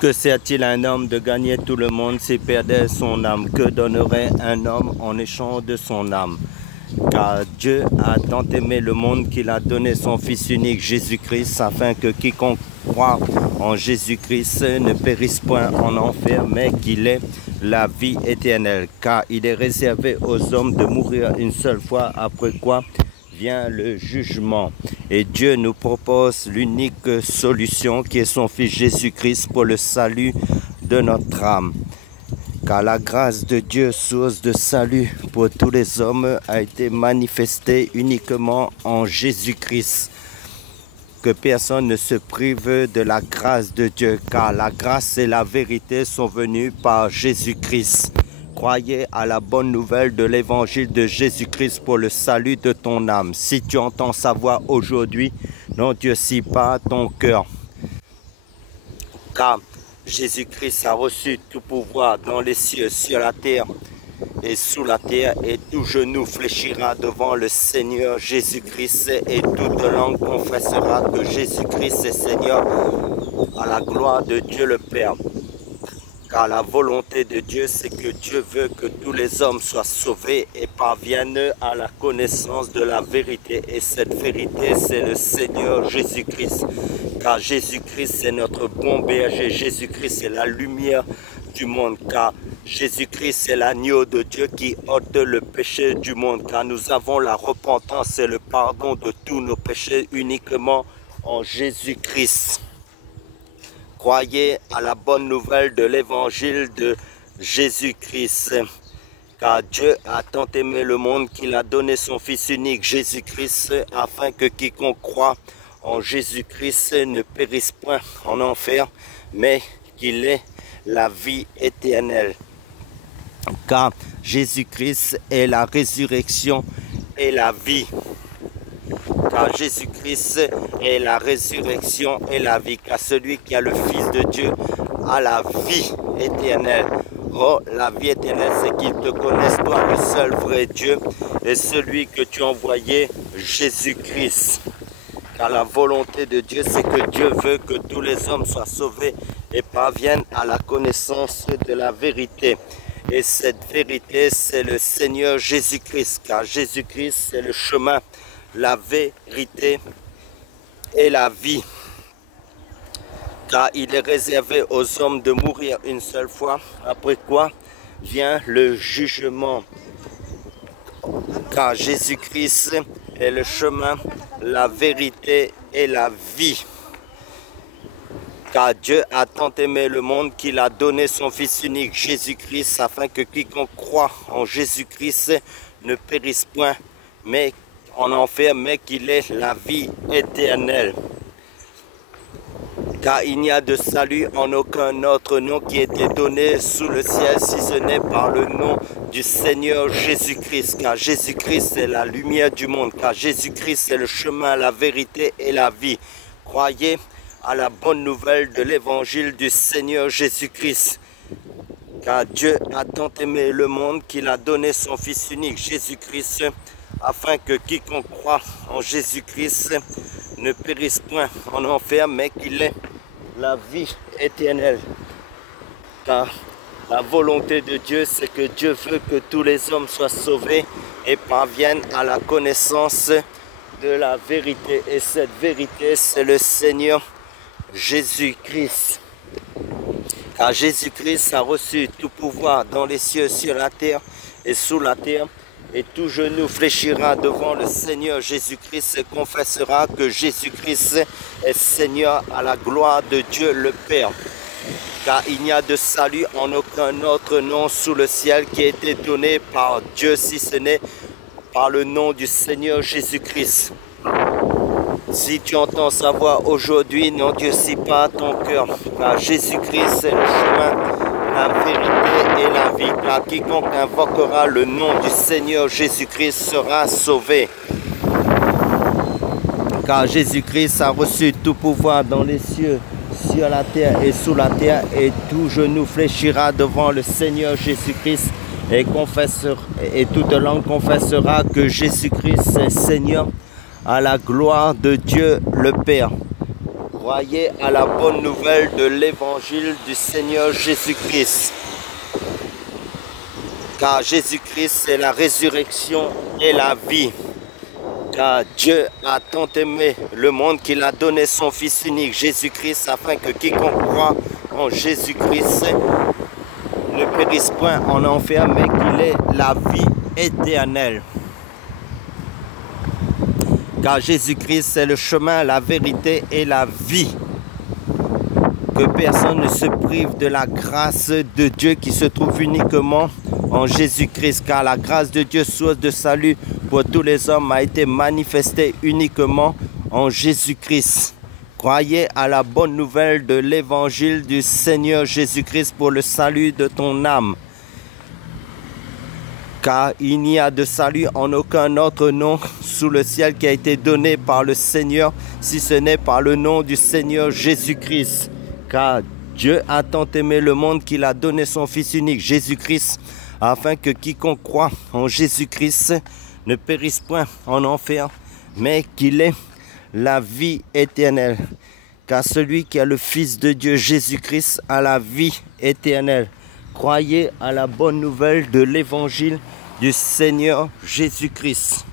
Que sert-il à un homme de gagner tout le monde s'il perdait son âme? Que donnerait un homme en échange de son âme? Car Dieu a tant aimé le monde qu'il a donné son Fils unique Jésus-Christ, afin que quiconque croit en Jésus-Christ ne périsse point en enfer, mais qu'il ait la vie éternelle. Car il est réservé aux hommes de mourir une seule fois, après quoi vient le jugement. Et Dieu nous propose l'unique solution qui est son Fils Jésus-Christ pour le salut de notre âme. Car la grâce de Dieu, source de salut pour tous les hommes, a été manifestée uniquement en Jésus-Christ. Que personne ne se prive de la grâce de Dieu, car la grâce et la vérité sont venues par Jésus-Christ. Croyez à la bonne nouvelle de l'évangile de Jésus-Christ pour le salut de ton âme. Si tu entends sa voix aujourd'hui, n'endurcis pas ton cœur. Car Jésus-Christ a reçu tout pouvoir dans les cieux, sur la terre et sous la terre, et tout genou fléchira devant le Seigneur Jésus-Christ, et toute langue confessera que Jésus-Christ est Seigneur, à la gloire de Dieu le Père. Car la volonté de Dieu, c'est que Dieu veut que tous les hommes soient sauvés et parviennent à la connaissance de la vérité. Et cette vérité, c'est le Seigneur Jésus-Christ. Car Jésus-Christ, c'est notre bon berger. Jésus-Christ, c'est la lumière du monde. Car Jésus-Christ, c'est l'agneau de Dieu qui ôte le péché du monde. Car nous avons la repentance et le pardon de tous nos péchés uniquement en Jésus-Christ. Croyez à la bonne nouvelle de l'évangile de Jésus-Christ. Car Dieu a tant aimé le monde qu'il a donné son Fils unique Jésus-Christ, afin que quiconque croit en Jésus-Christ ne périsse point en enfer, mais qu'il ait la vie éternelle. Car Jésus-Christ est la résurrection et la vie. Car Jésus-Christ est la résurrection et la vie. Car celui qui a le Fils de Dieu a la vie éternelle. Oh, la vie éternelle, c'est qu'il te connaisse, toi, le seul vrai Dieu, et celui que tu as envoyé, Jésus-Christ. Car la volonté de Dieu, c'est que Dieu veut que tous les hommes soient sauvés et parviennent à la connaissance de la vérité. Et cette vérité, c'est le Seigneur Jésus-Christ. Car Jésus-Christ, c'est le chemin, la vérité et la vie. Car il est réservé aux hommes de mourir une seule fois, après quoi vient le jugement. Car Jésus-Christ est le chemin, la vérité et la vie. Car Dieu a tant aimé le monde qu'il a donné son Fils unique Jésus-Christ, afin que quiconque croit en Jésus-Christ ne périsse point, mais en enfer, mais qu'il ait la vie éternelle. Car il n'y a de salut en aucun autre nom qui ait été donné sous le ciel, si ce n'est par le nom du Seigneur Jésus-Christ. Car Jésus-Christ est la lumière du monde. Car Jésus-Christ est le chemin, la vérité et la vie. Croyez à la bonne nouvelle de l'évangile du Seigneur Jésus-Christ. Car Dieu a tant aimé le monde qu'il a donné son Fils unique Jésus-Christ, afin que quiconque croit en Jésus-Christ ne périsse point en enfer, mais qu'il ait la vie éternelle. Car la volonté de Dieu, c'est que Dieu veut que tous les hommes soient sauvés et parviennent à la connaissance de la vérité. Et cette vérité, c'est le Seigneur Jésus-Christ. Car Jésus-Christ a reçu tout pouvoir dans les cieux, sur la terre et sous la terre. Et tout genou fléchira devant le Seigneur Jésus-Christ et confessera que Jésus-Christ est Seigneur, à la gloire de Dieu le Père. Car il n'y a de salut en aucun autre nom sous le ciel qui a été donné par Dieu, si ce n'est par le nom du Seigneur Jésus-Christ. Si tu entends sa voix aujourd'hui, n'endurcis pas ton cœur, car Jésus-Christ est le chemin, la vérité et la vie. Car quiconque invoquera le nom du Seigneur Jésus-Christ sera sauvé. Car Jésus-Christ a reçu tout pouvoir dans les cieux, sur la terre et sous la terre, et tout genou fléchira devant le Seigneur Jésus-Christ, et toute langue confessera que Jésus-Christ est Seigneur, à la gloire de Dieu le Père. Croyez à la bonne nouvelle de l'évangile du Seigneur Jésus-Christ. Car Jésus-Christ est la résurrection et la vie. Car Dieu a tant aimé le monde qu'il a donné son Fils unique, Jésus-Christ, afin que quiconque croit en Jésus-Christ ne périsse point en enfer, mais qu'il ait la vie éternelle. Car Jésus-Christ est le chemin, la vérité et la vie. Que personne ne se prive de la grâce de Dieu qui se trouve uniquement en Jésus-Christ. Car la grâce de Dieu, source de salut pour tous les hommes, a été manifestée uniquement en Jésus-Christ. Croyez à la bonne nouvelle de l'évangile du Seigneur Jésus-Christ pour le salut de ton âme. Car il n'y a de salut en aucun autre nom sous le ciel qui a été donné par le Seigneur, si ce n'est par le nom du Seigneur Jésus-Christ. Car Dieu a tant aimé le monde qu'il a donné son Fils unique, Jésus-Christ, afin que quiconque croit en Jésus-Christ ne périsse point en enfer, mais qu'il ait la vie éternelle. Car celui qui a le Fils de Dieu, Jésus-Christ, a la vie éternelle. Croyez à la bonne nouvelle de l'évangile du Seigneur Jésus-Christ.